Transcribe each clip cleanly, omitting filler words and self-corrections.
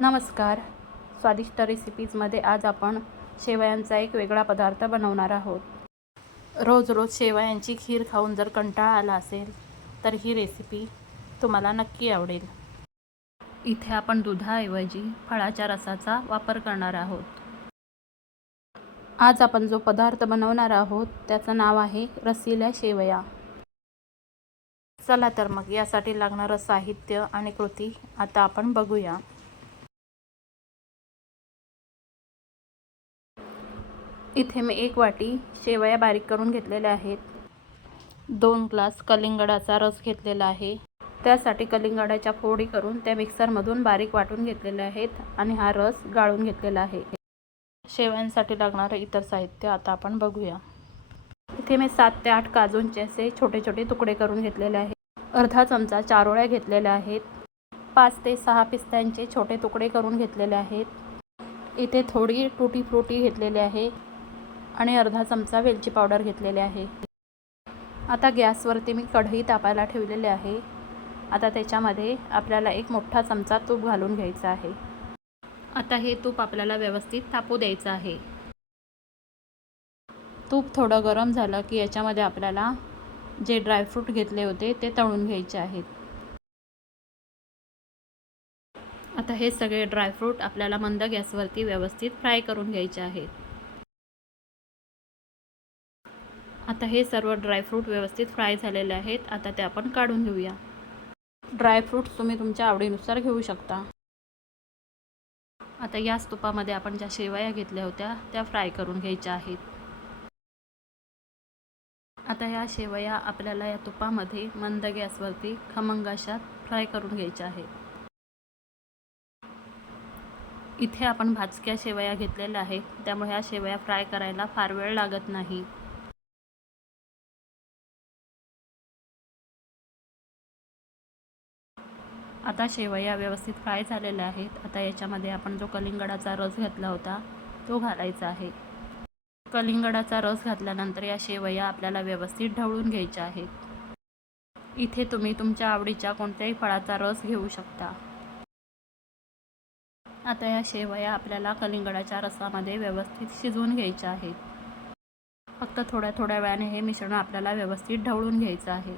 नमस्कार. स्वादिष्ट रेसिपीजमध्ये आज आपण शेवयांचा एक वेगळा पदार्थ बनवणार आहोत. रोज रोज शेवयांची खीर खाऊन जर कंटाळा आला असेल तर ही रेसिपी तुम्हाला नक्की आवडेल. इथे आपण दुधाऐवजी फळाच्या रसाचा वापर करणार आहोत. आज आपण जो पदार्थ बनवणार आहोत त्याचं नाव आहे रसिल्या शेवया. चला तर मग यासाठी लागणारं साहित्य आणि कृती आता आपण बघूया. इथे मी 1 वाटी शेवया बारीक करून घेतलेल्या आहेत. 2 ग्लास कलिंगडाचा रस घेतलेला आहे. त्यासाठी कलिंगडाच्या फोडी करून त्या मिक्सरमधून बारीक वाटून घेतलेल्या आहेत आणि हा रस गाळून घेतलेला आहे. शेवयांसाठी लागणारं इतर साहित्य आता आपण बघूया. इथे मी 7 ते 8 काजूंचे असे छोटे छोटे तुकडे करून घेतलेले आहेत. अर्धा चमचा चारोळ्या घेतलेल्या आहेत. 5 ते 6 पिस्त्यांचे छोटे तुकडे करून घेतलेले आहेत. इथे थोडी टूटी फ्रुटी घेतलेली आहे आणि अर्धा चमचा वेलची पावडर घेतलेली आहे. आता गॅसवरती मी कढई तापायला ठेवलेली आहे. आता त्याच्यामध्ये आपल्याला 1 मोठा चमचा तूप घालून घ्यायचं आहे. आता हे तूप आपल्याला व्यवस्थित तापू द्यायचं आहे. तूप थोडं गरम झालं की याच्यामध्ये आपल्याला जे ड्रायफ्रूट घेतले होते ते तळून घ्यायचे आहेत. आता हे सगळे ड्रायफ्रूट आपल्याला मंद गॅसवरती व्यवस्थित फ्राय करून घ्यायचे आहेत. आता हे सर्व ड्रायफ्रूट व्यवस्थित फ्राय झालेले आहेत. आता ते आपण काढून घेऊया. ड्रायफ्रूट्स तुम्ही तुमच्या आवडीनुसार घेऊ शकता. आता याच तुपामध्ये आपण ज्या शेवया घेतल्या होत्या त्या फ्राय करून घ्यायच्या आहेत. आता या शेवया आपल्याला या तुपामध्ये मंद गॅसवरती खमंग अशा फ्राय करून घ्यायच्या आहेत. इथे आपण भाजक्या शेवया घेतलेल्या आहेत, त्यामुळे ह्या शेवया फ्राय करायला फार वेळ लागत नाही. आता शेवया व्यवस्थित फ्राय झालेल्या आहेत. आता याच्यामध्ये आपण जो कलिंगडाचा रस घातला होता तो घालायचा आहे. कलिंगडाचा रस घातल्यानंतर या शेवया आपल्याला व्यवस्थित ढवळून घ्यायच्या आहेत. इथे तुम्ही तुमच्या आवडीच्या कोणत्याही फळाचा रस घेऊ शकता. आता या शेवया आपल्याला कलिंगडाच्या रसामध्ये व्यवस्थित शिजवून घ्यायच्या आहेत. फक्त थोड्या थोड्या वेळाने हे मिश्रण आपल्याला व्यवस्थित ढवळून घ्यायचं आहे.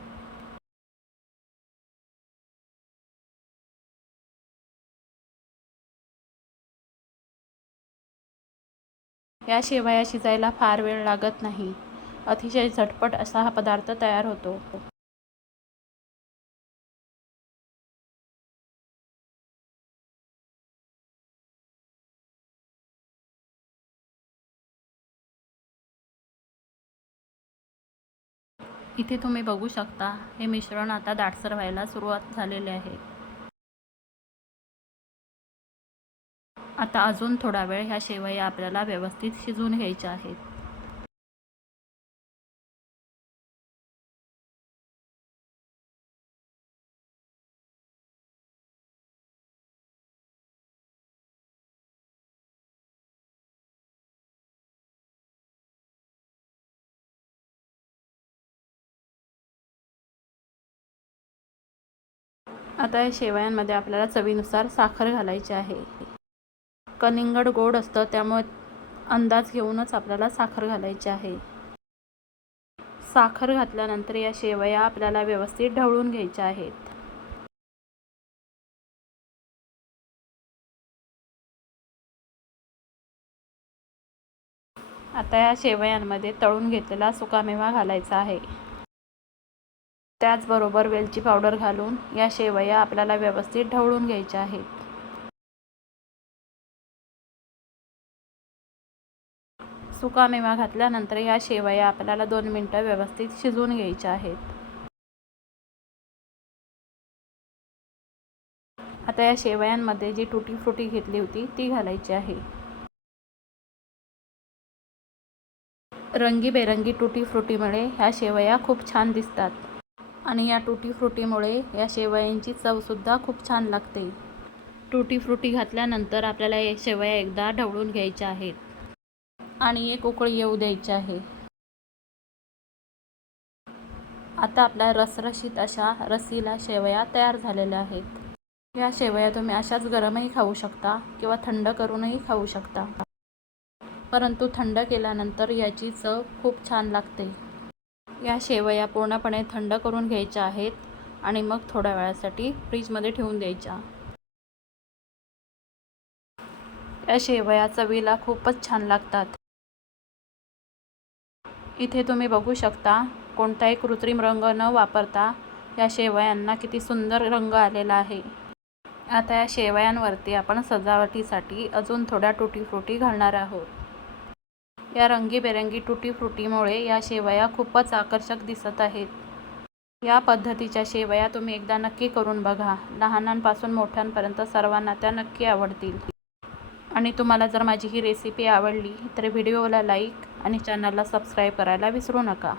या शेवया शिजायला फार वेळ लागत नाही. अतिशय झटपट असा हा पदार्थ तयार होतो. इथे तुम्ही बघू शकता हे मिश्रण आता दाटसर व्हायला सुरुवात झालेली आहे. आता अजून थोडा वेळ ह्या शेवया आपल्याला व्यवस्थित शिजवून घ्यायच्या आहेत. आता या शेवयांमध्ये आपल्याला चवीनुसार साखर घालायची आहे. कलिंगड गोड असतं त्यामुळे अंदाज घेऊनच आपल्याला साखर घालायची आहे. साखर घातल्यानंतर या शेवया आपल्याला व्यवस्थित ढवळून घ्यायच्या आहेत. आता या शेवयांमध्ये तळून घेतलेला सुकामेवा घालायचा आहे. त्याचबरोबर वेलची पावडर घालून या शेवया आपल्याला व्यवस्थित ढवळून घ्यायच्या आहेत. सुकामेवा घातल्यानंतर या शेवया आपल्याला 2 मिनिटं व्यवस्थित शिजवून घ्यायच्या आहेत. आता या शेवयांमध्ये जी टूटी फ्रुटी घेतली होती ती घालायची आहे. रंगीबेरंगी टूटी फ्रुटीमुळे ह्या शेवया खूप छान दिसतात आणि या टूटी फ्रुटीमुळे या शेवयांची चवसुद्धा खूप छान लागते. टूटी फ्रुटी घातल्यानंतर आपल्याला या शेवया एकदा ढवळून घ्यायच्या आहेत आणि एक उकळी येऊ द्यायची आहे. आता आपल्या रसरशीत अशा रसीला शेवया तयार झालेल्या आहेत. या शेवया तुम्ही अशाच गरमही खाऊ शकता किंवा थंड करूनही खाऊ शकता, परंतु थंड केल्यानंतर याची चव खूप छान लागते. या शेवया पूर्णपणे थंड करून घ्यायच्या आहेत आणि मग थोड्या वेळासाठी फ्रीजमध्ये ठेवून द्यायच्या. या शेवया चवीला खूपच छान लागतात. इथे तुम्ही बघू शकता कोणताही कृत्रिम रंग न वापरता या शेवयांना किती सुंदर रंग आलेला आहे. आता या शेवयांवरती आपण सजावटीसाठी अजून थोड्या टुटी फ्रुटी घालणार आहोत. या रंगीबेरंगी टुटी फ्रुटीमुळे या शेवया खूपच आकर्षक दिसत आहेत. या पद्धतीच्या शेवया तुम्ही एकदा नक्की करून बघा. लहानांपासून मोठ्यांपर्यंत सर्वांना त्या नक्की आवडतील. आणि तुम्हाला जर माझी ही रेसिपी आवडली तर व्हिडिओला लाईक आणि चॅनलला सबस्क्राईब करायला विसरू नका.